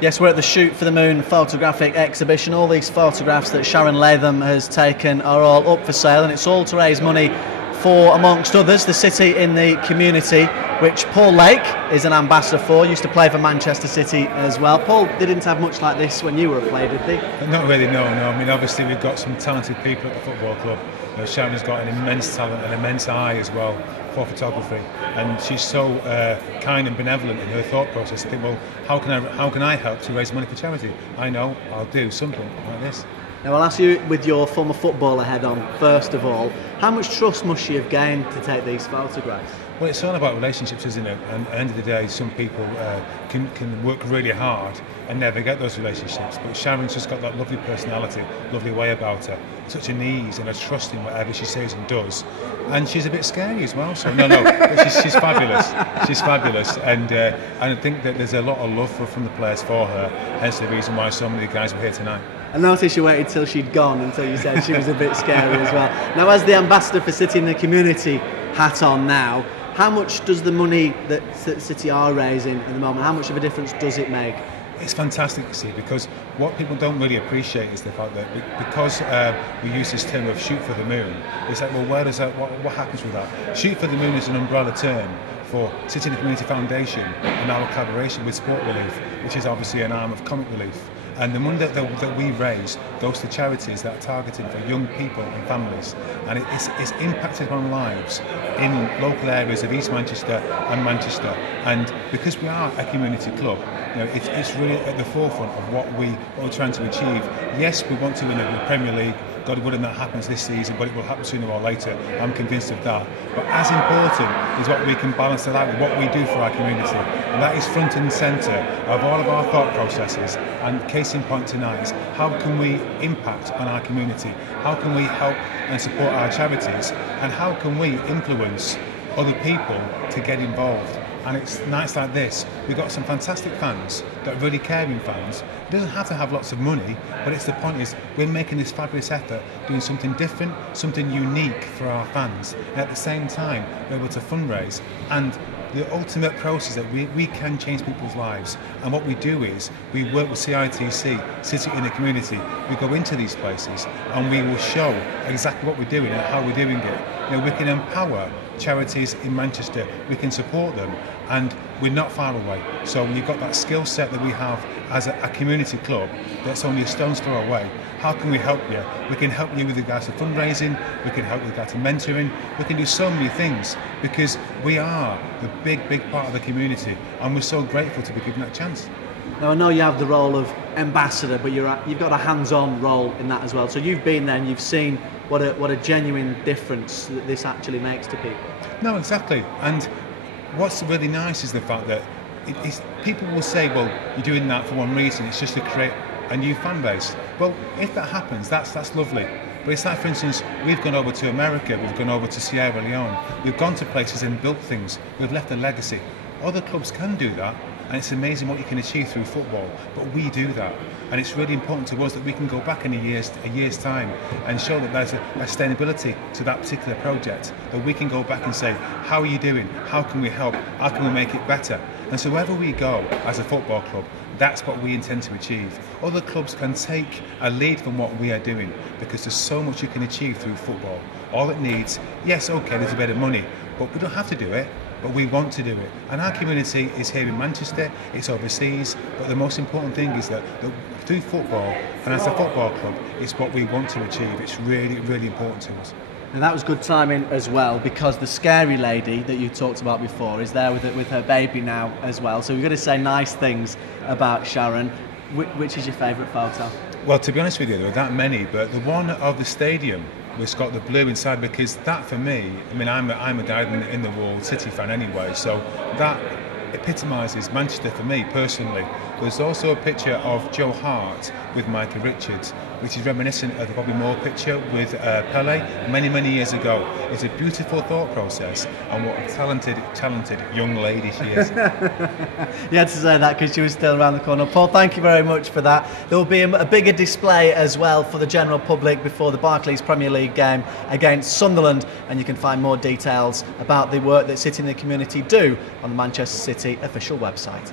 Yes, we're at the Shoot for the Moon photographic exhibition. All these photographs that Sharon Latham has taken are all up for sale, and it's all to raise money for, amongst others, the City in the Community, which Paul Lake is an ambassador for. Used to play for Manchester City as well. Paul, they didn't have much like this when you were a player, did they? Not really, no. I mean, obviously we've got some talented people at the football club. Sharon's got an immense talent, an immense eye as well for photography, and she's so kind and benevolent in her thought process. I think, well, how can I help to raise money for charity? I know I'll do something like this. Now I'll ask you, with your former footballer head on, first of all, how much trust must she have gained to take these photographs? Well, it's all about relationships, isn't it? And at the end of the day, some people can work really hard and never get those relationships. But Sharon's just got that lovely personality, lovely way about her, such an ease and a trust in whatever she says and does. And she's a bit scary as well. So she's fabulous. She's fabulous, and I think that there's a lot of love from the players for her. Hence the reason why so many guys were here tonight. I noticed you waited till she'd gone until you said she was a bit scary as well. Now, as the ambassador for City in the Community hat on now, how much does the money that City are raising at the moment, how much of a difference does it make? It's fantastic to see, because what people don't really appreciate is the fact that because we use this term of shoot for the moon, it's like, well, where does that, what happens with that? Shoot for the moon is an umbrella term for City in the Community Foundation and our collaboration with Sport Relief, which is obviously an arm of Comic Relief. And the money that we raise goes to charities that are targeted for young people and families, and it's impacted on lives in local areas of East Manchester and Manchester. And because we are a community club, it's really at the forefront of what we're trying to achieve. Yes, we want to win the Premier League. God willing that happens this season, but it will happen sooner or later. I'm convinced of that. But as important is what we can balance it out with what we do for our community. And that is front and centre of all of our thought processes. And case in point tonight is, how can we impact on our community? How can we help and support our charities? And how can we influence other people to get involved? And it's nights like this, we've got some fantastic fans that are really caring fans. It doesn't have to have lots of money, but it's the point is, we're making this fabulous effort, doing something different, something unique for our fans. And at the same time, we're able to fundraise. And the ultimate process that we can change people's lives. And what we do is, we work with CITC, City in the Community. We go into these places and we will show exactly what we're doing and how we're doing it. We can empower charities in Manchester, we can support them, and we're not far away. So you've got that skill set that we have as a community club that's only a stone's throw away. How can we help you? We can help you with regards to fundraising, we can help with regards to mentoring, we can do so many things, because we are the big part of the community, and we're so grateful to be given that chance. Now, I know you have the role of ambassador, but you've got a hands-on role in that as well. So you've been there and you've seen what a genuine difference that this actually makes to people. No, exactly. And what's really nice is the fact that people will say, well, you're doing that for one reason, it's just to create a new fan base. Well, if that happens, that's lovely. But it's like, for instance, we've gone over to America, we've gone over to Sierra Leone, we've gone to places and built things, we've left a legacy. Other clubs can do that, and it's amazing what you can achieve through football, but we do that. And it's really important to us that we can go back in a year's time and show that there's a sustainability to that particular project, that we can go back and say, how are you doing? How can we help? How can we make it better? And so wherever we go as a football club, that's what we intend to achieve. Other clubs can take a lead from what we are doing, because there's so much you can achieve through football. All it needs, yes, okay, there's a bit of money, but we don't have to do it. But we want to do it. And our community is here in Manchester, it's overseas, but the most important thing is that through football, and as a football club, it's what we want to achieve. It's really, really important to us. And that was good timing as well, because the scary lady that you talked about before is there with her baby now as well. So we've got to say nice things about Sharon. Which is your favourite photo? Well, to be honest with you, there are that many, but the one of the stadium it's got the blue inside, because that for me, I mean, I'm a guy in the wall City fan anyway, so that epitomises Manchester for me personally. There's also a picture of Joe Hart with Michael Richards, which is reminiscent of the Bobby Moore picture with Pele many years ago. It's a beautiful thought process, and what a talented young lady she is. You had to say that because she was still around the corner. Paul, thank you very much for that. There will be a bigger display as well for the general public before the Barclays Premier League game against Sunderland, and you can find more details about the work that City in the Community do on the Manchester City official website.